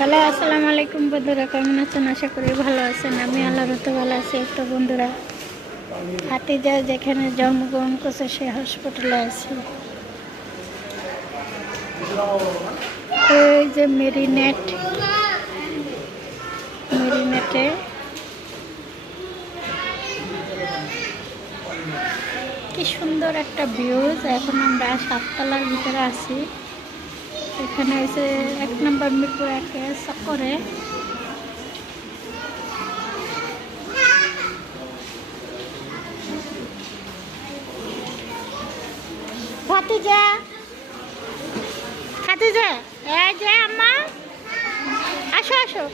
Hello, আসসালামু আলাইকুম বন্ধুরা, কেমন আছেন? আশা করি ভালো আছেন। আমি আল্লাহর রহমতে ভালো আছি। একটু বন্ধুরা, ভাতিজা যেখানে জন্মগ্রহণ করছে সে হসপিটালে আছে। এই যে মেরিনেটে কি সুন্দর একটা ভিউজ। এখন আমরা 7 তলার ভিতরে আছি। এখানে হয়েছে 1 নম্বর মিরপুর 1 চক্করে। ভাতিজা ভাতিজা, এই যে আম্মা, আসো আসো।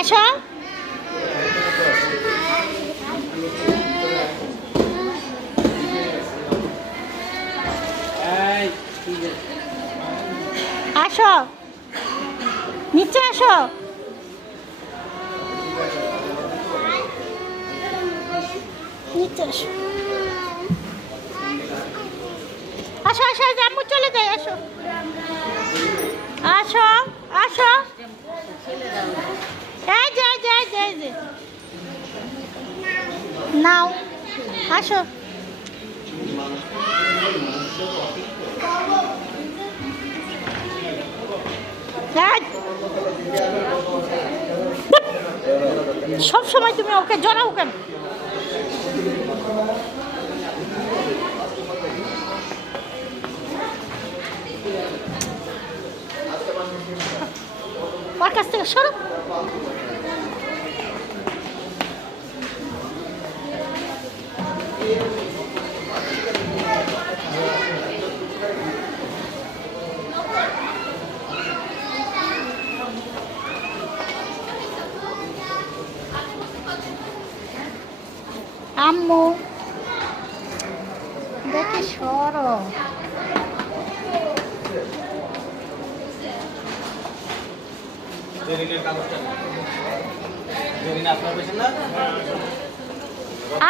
আসো, আসো, নিচে আসো। নিচে আসো, আসো আসো, জাম্মু চলে যাই। আসো আসো আসো, এই যে এই যে এই যে এই যে নাও, আসো। সব সময় তুমি ওকে জড়াও কেন? ওর কাছ থেকে সরো। আম্মু দেখি সরো।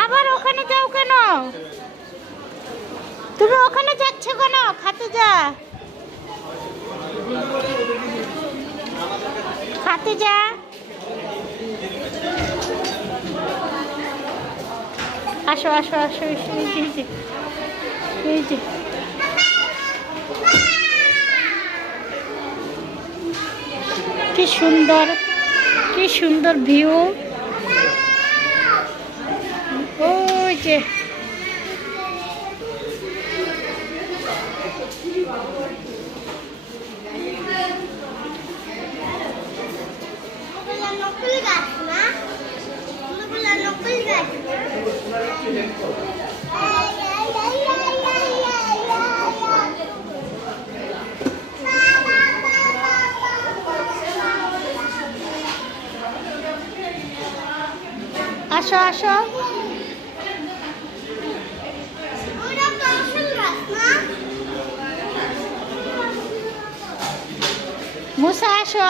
আবার ওখানে যাও কেন? তুমি ওখানে যাচ্ছ কেন? খাতিজা, খাতিজা, আসো আসো আসো। এই যে কি সুন্দর, কি সুন্দর ভিউ। ওই যে আসো আসো। মুসা আসো।